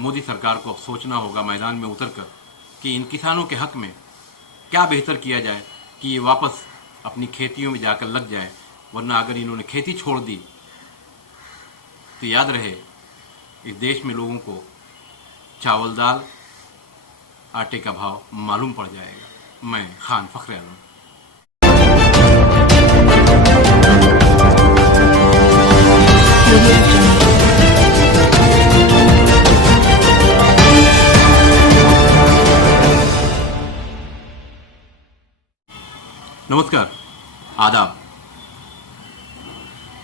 मोदी सरकार को अब सोचना होगा मैदान में उतरकर कि इन किसानों के हक में क्या बेहतर किया जाए कि ये वापस अपनी खेतियों में जाकर लग जाए, वरना अगर इन्होंने खेती छोड़ दी तो याद रहे इस देश में लोगों को चावल दाल आटे का भाव मालूम पड़ जाएगा। मैं खान फखरे आलम। नमस्कार, आदाब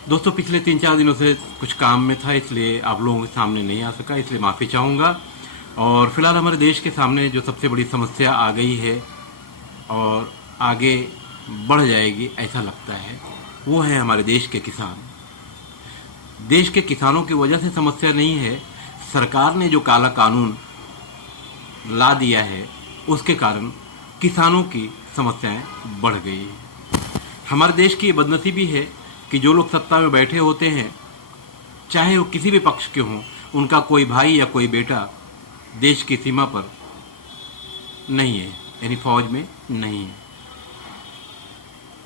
दोस्तों। पिछले 3-4 दिनों से कुछ काम में था, इसलिए आप लोगों के सामने नहीं आ सका, इसलिए माफ़ी चाहूँगा। और फिलहाल हमारे देश के सामने जो सबसे बड़ी समस्या आ गई है और आगे बढ़ जाएगी ऐसा लगता है, वो है हमारे देश के किसान। देश के किसानों की वजह से समस्या नहीं है, सरकार ने जो काला कानून ला दिया है उसके कारण किसानों की समस्याएं बढ़ गई हैं। हमारे देश की ये बदनसीबी है कि जो लोग सत्ता में बैठे होते हैं, चाहे वो किसी भी पक्ष के हों, उनका कोई भाई या कोई बेटा देश की सीमा पर नहीं है, यानी फौज में नहीं है।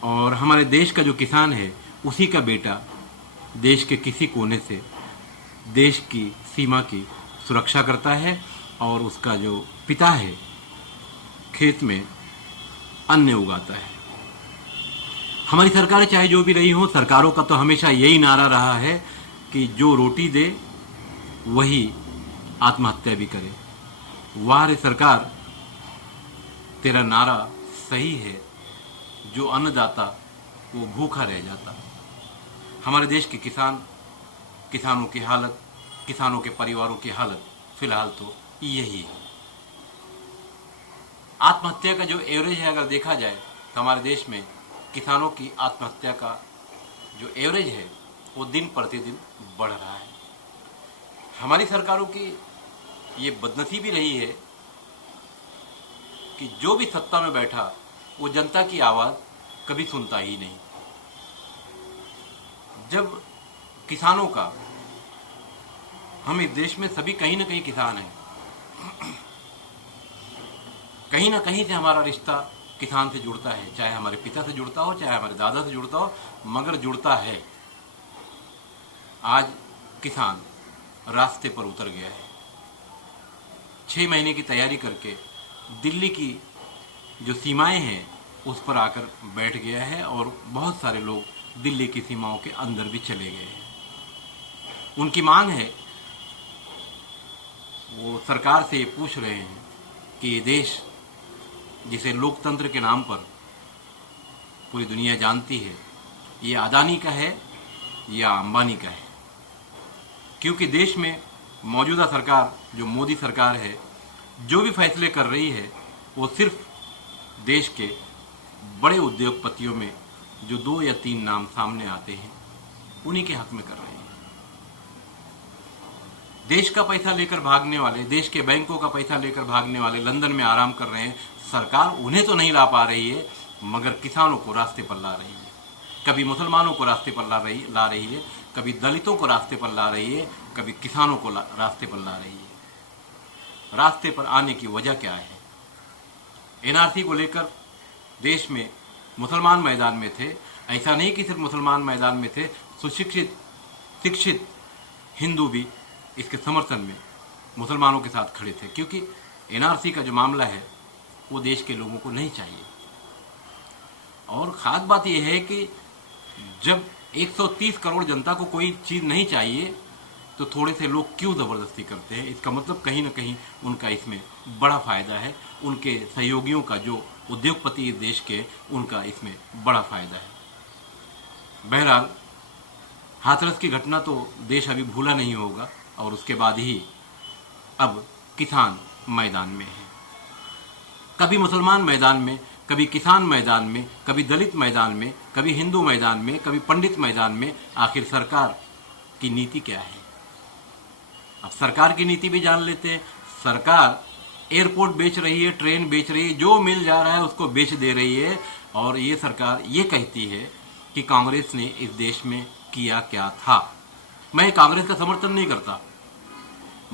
और हमारे देश का जो किसान है उसी का बेटा देश के किसी कोने से देश की सीमा की सुरक्षा करता है और उसका जो पिता है खेत में अन्न उगाता है। हमारी सरकारें चाहे जो भी रही हों, सरकारों का तो हमेशा यही नारा रहा है कि जो रोटी दे वही आत्महत्या भी करे। वाह रे सरकार, तेरा नारा सही है, जो अन्नदाता वो भूखा रह जाता। हमारे देश के किसानों की हालत, किसानों के परिवारों की हालत फिलहाल तो यही है। आत्महत्या का जो एवरेज है अगर देखा जाए तो हमारे देश में किसानों की आत्महत्या का जो एवरेज है वो दिन प्रतिदिन बढ़ रहा है। हमारी सरकारों की ये बदनसीबी रही है कि जो भी सत्ता में बैठा वो जनता की आवाज़ कभी सुनता ही नहीं। जब किसानों का, हम इस देश में सभी कहीं ना कहीं किसान हैं, कहीं ना कहीं से हमारा रिश्ता किसान से जुड़ता है, चाहे हमारे पिता से जुड़ता हो, चाहे हमारे दादा से जुड़ता हो, मगर जुड़ता है। आज किसान रास्ते पर उतर गया है। 6 महीने की तैयारी करके दिल्ली की जो सीमाएं हैं उस पर आकर बैठ गया है और बहुत सारे लोग दिल्ली की सीमाओं के अंदर भी चले गए हैं। उनकी मांग है, वो सरकार से ये पूछ रहे हैं कि ये देश जिसे लोकतंत्र के नाम पर पूरी दुनिया जानती है, ये अदानी का है या अंबानी का है। क्योंकि देश में मौजूदा सरकार, जो मोदी सरकार है, जो भी फैसले कर रही है वो सिर्फ देश के बड़े उद्योगपतियों में जो 2 या 3 नाम सामने आते हैं उन्हीं के हक में कर रहे हैं। देश का पैसा लेकर भागने वाले, देश के बैंकों का पैसा लेकर भागने वाले लंदन में आराम कर रहे हैं। सरकार उन्हें तो नहीं ला पा रही है, मगर किसानों को रास्ते पर ला रही है। कभी मुसलमानों को रास्ते पर ला रही है, कभी दलितों को रास्ते पर ला रही है, कभी किसानों को रास्ते पर ला रही है। रास्ते पर आने की वजह क्या है? एनआरसी को लेकर देश में मुसलमान मैदान में थे। ऐसा नहीं कि सिर्फ मुसलमान मैदान में थे, सुशिक्षित शिक्षित हिंदू भी इसके समर्थन में मुसलमानों के साथ खड़े थे, क्योंकि एनआरसी का जो मामला है वो देश के लोगों को नहीं चाहिए। और ख़ास बात यह है कि जब 130 करोड़ जनता को कोई चीज़ नहीं चाहिए तो थोड़े से लोग क्यों ज़बरदस्ती करते हैं? इसका मतलब कहीं ना कहीं उनका इसमें बड़ा फ़ायदा है। उनके सहयोगियों का, जो उद्योगपति इस देश के, उनका इसमें बड़ा फ़ायदा है। बहरहाल हाथरस की घटना तो देश अभी भूला नहीं होगा और उसके बाद ही अब किसान मैदान में है। कभी मुसलमान मैदान में, कभी किसान मैदान में, कभी दलित मैदान में, कभी हिंदू मैदान में, कभी पंडित मैदान में। आखिर सरकार की नीति क्या है? अब सरकार की नीति भी जान लेते हैं। सरकार एयरपोर्ट बेच रही है, ट्रेन बेच रही है, जो मिल जा रहा है उसको बेच दे रही है। और ये सरकार ये कहती है कि कांग्रेस ने इस देश में किया क्या था। मैं कांग्रेस का समर्थन नहीं करता,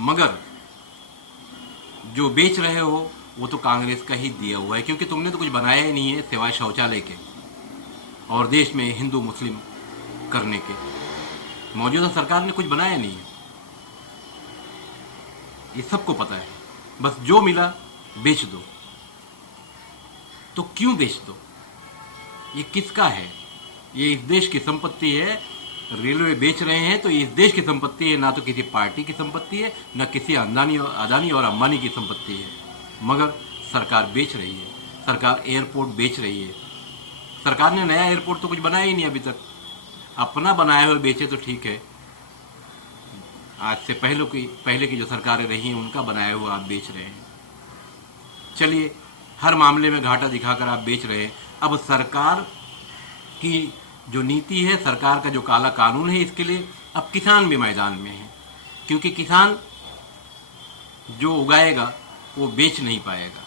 मगर जो बेच रहे हो वो तो कांग्रेस का ही दिया हुआ है, क्योंकि तुमने तो कुछ बनाया ही नहीं है सिवाय शौचालय के और देश में हिंदू मुस्लिम करने के। मौजूदा सरकार ने कुछ बनाया नहीं है, ये सबको पता है। बस जो मिला बेच दो। तो क्यों बेच दो? ये किसका है? ये इस देश की संपत्ति है। रेलवे बेच रहे हैं तो ये इस देश की संपत्ति है, ना तो किसी पार्टी की संपत्ति है, ना किसी अदानी और अंबानी की संपत्ति है। मगर सरकार बेच रही है। सरकार एयरपोर्ट बेच रही है। सरकार ने नया एयरपोर्ट तो कुछ बनाया ही नहीं अभी तक। अपना बनाया हुआ बेचे तो ठीक है, आज से पहले की जो सरकारें रही हैं उनका बनाया हुआ आप बेच रहे हैं। चलिए, हर मामले में घाटा दिखाकर आप बेच रहे हैं। अब सरकार की जो नीति है, सरकार का जो काला कानून है, इसके लिए अब किसान भी मैदान में है, क्योंकि किसान जो उगाएगा वो बेच नहीं पाएगा।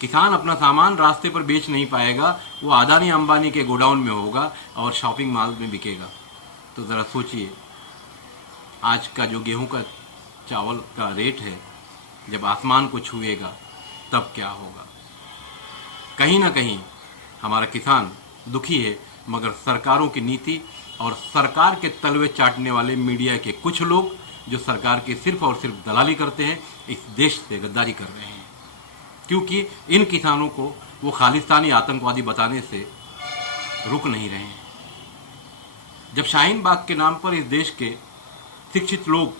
किसान अपना सामान रास्ते पर बेच नहीं पाएगा, वो अदानी अंबानी के गोडाउन में होगा और शॉपिंग मॉल में बिकेगा। तो ज़रा सोचिए, आज का जो गेहूं का चावल का रेट है, जब आसमान को छुएगा तब क्या होगा? कहीं ना कहीं हमारा किसान दुखी है, मगर सरकारों की नीति और सरकार के तलवे चाटने वाले मीडिया के कुछ लोग जो सरकार की सिर्फ और सिर्फ दलाली करते हैं, इस देश से गद्दारी कर रहे हैं। क्योंकि इन किसानों को वो खालिस्तानी आतंकवादी बताने से रुक नहीं रहे हैं। जब शाहीन बाग के नाम पर इस देश के शिक्षित लोग,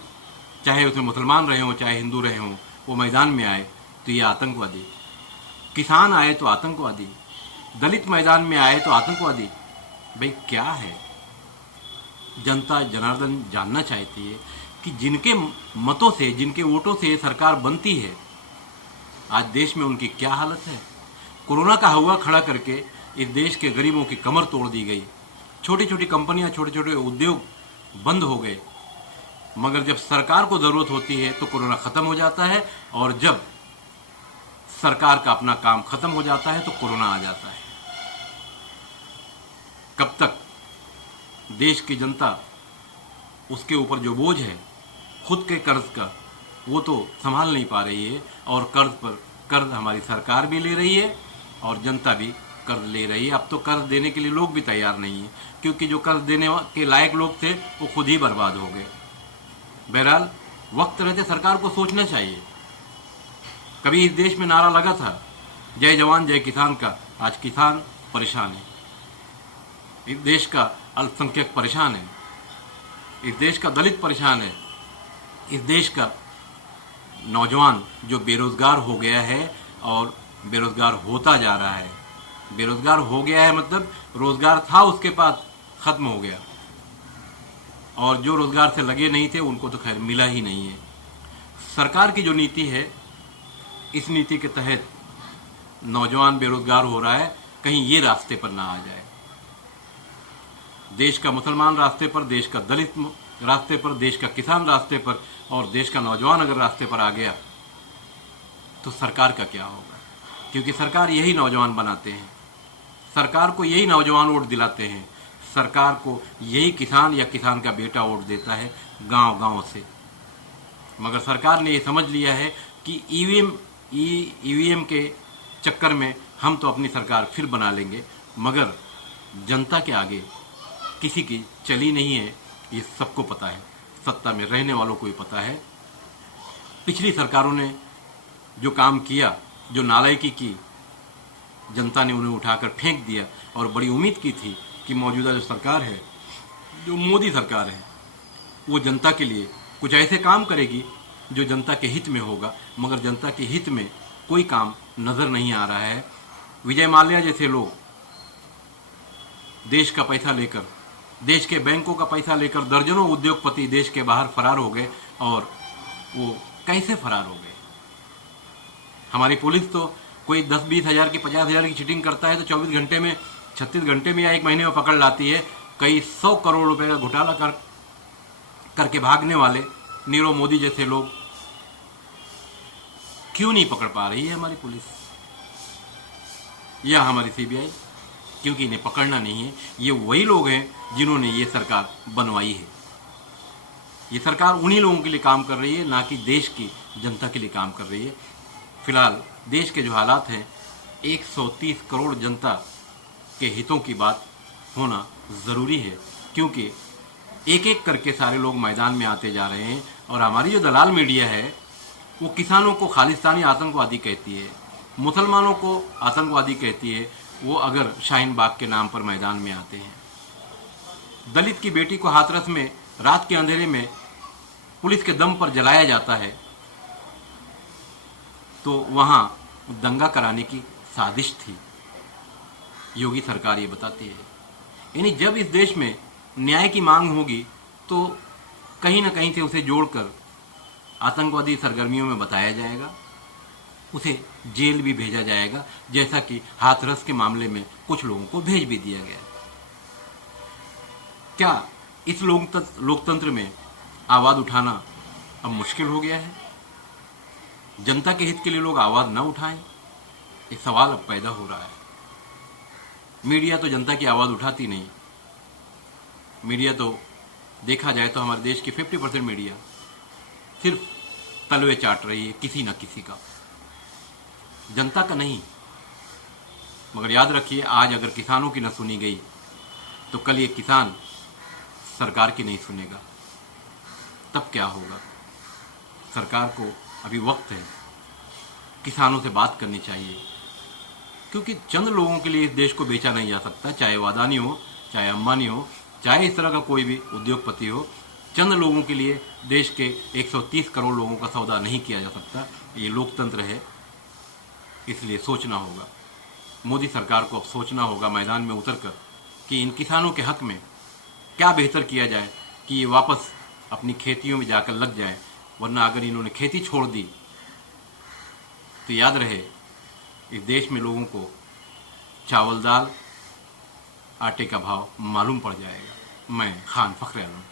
चाहे उसमें मुसलमान रहे हों चाहे हिंदू रहे हों, वो मैदान में आए तो ये आतंकवादी, किसान आए तो आतंकवादी, दलित मैदान में आए तो आतंकवादी। भाई क्या है? जनता जनार्दन जानना चाहती है कि जिनके मतों से, जिनके वोटों से सरकार बनती है, आज देश में उनकी क्या हालत है। कोरोना का हवा खड़ा करके इस देश के गरीबों की कमर तोड़ दी गई। छोटी छोटी कंपनियां, छोटे छोटे उद्योग बंद हो गए। मगर जब सरकार को जरूरत होती है तो कोरोना खत्म हो जाता है, और जब सरकार का अपना काम खत्म हो जाता है तो कोरोना आ जाता है। कब तक देश की जनता, उसके ऊपर जो बोझ है खुद के कर्ज का, वो तो संभाल नहीं पा रही है, और कर्ज पर कर्ज हमारी सरकार भी ले रही है और जनता भी कर्ज ले रही है। अब तो कर्ज देने के लिए लोग भी तैयार नहीं है, क्योंकि जो कर्ज देने के लायक लोग थे वो खुद ही बर्बाद हो गए। बहरहाल, वक्त रहते सरकार को सोचना चाहिए। कभी इस देश में नारा लगा था जय जवान जय किसान का, आज किसान परेशान है, इस देश का अल्पसंख्यक परेशान है, इस देश का दलित परेशान है, इस देश का नौजवान जो बेरोजगार हो गया है और बेरोजगार होता जा रहा है। बेरोजगार हो गया है मतलब रोजगार था उसके पास, खत्म हो गया, और जो रोजगार से लगे नहीं थे उनको तो खैर मिला ही नहीं है। सरकार की जो नीति है, इस नीति के तहत नौजवान बेरोजगार हो रहा है, कहीं ये रास्ते पर ना आ जाए। देश का मुसलमान रास्ते पर, देश का दलित रास्ते पर, देश का किसान रास्ते पर, और देश का नौजवान अगर रास्ते पर आ गया तो सरकार का क्या होगा? क्योंकि सरकार यही नौजवान बनाते हैं, सरकार को यही नौजवान वोट दिलाते हैं, सरकार को यही किसान या किसान का बेटा वोट देता है गांव-गांव से। मगर सरकार ने ये समझ लिया है कि ईवीएम के चक्कर में हम तो अपनी सरकार फिर बना लेंगे, मगर जनता के आगे किसी की चली नहीं है, ये सबको पता है, सत्ता में रहने वालों को ही पता है। पिछली सरकारों ने जो काम किया, जो नालायकी की, जनता ने उन्हें उठाकर फेंक दिया, और बड़ी उम्मीद की थी कि मौजूदा जो सरकार है, जो मोदी सरकार है, वो जनता के लिए कुछ ऐसे काम करेगी जो जनता के हित में होगा। मगर जनता के हित में कोई काम नजर नहीं आ रहा है। विजय माल्या जैसे लोग देश का पैसा लेकर, देश के बैंकों का पैसा लेकर दर्जनों उद्योगपति देश के बाहर फरार हो गए। और वो कैसे फरार हो गए? हमारी पुलिस तो कोई 10-20 हज़ार की, 50 हज़ार की चीटिंग करता है तो 24 घंटे में, 36 घंटे में या 1 महीने में पकड़ लाती है। कई 100 करोड़ रुपए का घोटाला करके भागने वाले नीरव मोदी जैसे लोग क्यों नहीं पकड़ पा रही है हमारी पुलिस या हमारी सीबीआई? क्योंकि इन्हें पकड़ना नहीं है। ये वही लोग हैं जिन्होंने ये सरकार बनवाई है। ये सरकार उन्हीं लोगों के लिए काम कर रही है, ना कि देश की जनता के लिए काम कर रही है। फिलहाल देश के जो हालात हैं, 130 करोड़ जनता के हितों की बात होना ज़रूरी है, क्योंकि एक एक करके सारे लोग मैदान में आते जा रहे हैं। और हमारी जो दलाल मीडिया है वो किसानों को खालिस्तानी आतंकवादी कहती है, मुसलमानों को आतंकवादी कहती है, वो अगर शाहीन बाग के नाम पर मैदान में आते हैं। दलित की बेटी को हाथरस में रात के अंधेरे में पुलिस के दम पर जलाया जाता है, तो वहां दंगा कराने की साजिश थी, योगी सरकार ये बताती है। यानी जब इस देश में न्याय की मांग होगी तो कहीं ना कहीं से उसे जोड़कर आतंकवादी सरगर्मियों में बताया जाएगा, उसे जेल भी भेजा जाएगा, जैसा कि हाथरस के मामले में कुछ लोगों को भेज भी दिया गया। क्या इस लोकतंत्र में आवाज़ उठाना अब मुश्किल हो गया है? जनता के हित के लिए लोग आवाज़ न उठाएं, एक सवाल अब पैदा हो रहा है। मीडिया तो जनता की आवाज़ उठाती नहीं। मीडिया तो देखा जाए तो हमारे देश की 50% मीडिया सिर्फ तलवे चाट रही है किसी न किसी का, जनता का नहीं। मगर याद रखिए, आज अगर किसानों की न सुनी गई तो कल ये किसान सरकार की नहीं सुनेगा, तब क्या होगा? सरकार को अभी वक्त है, किसानों से बात करनी चाहिए, क्योंकि चंद लोगों के लिए इस देश को बेचा नहीं जा सकता, चाहे वो अदानी हो, चाहे अंबानी हो, चाहे इस तरह का कोई भी उद्योगपति हो। चंद लोगों के लिए देश के 130 करोड़ लोगों का सौदा नहीं किया जा सकता। ये लोकतंत्र है, इसलिए सोचना होगा। मोदी सरकार को अब सोचना होगा मैदान में उतरकर कि इन किसानों के हक में क्या बेहतर किया जाए कि ये वापस अपनी खेतियों में जाकर लग जाए, वरना अगर इन्होंने खेती छोड़ दी तो याद रहे इस देश में लोगों को चावल दाल आटे का भाव मालूम पड़ जाएगा। मैं खान फखर आलम।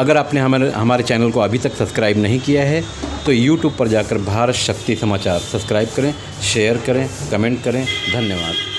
अगर आपने हमारे चैनल को अभी तक सब्सक्राइब नहीं किया है तो YouTube पर जाकर भारत शक्ति समाचार सब्सक्राइब करें, शेयर करें, कमेंट करें। धन्यवाद।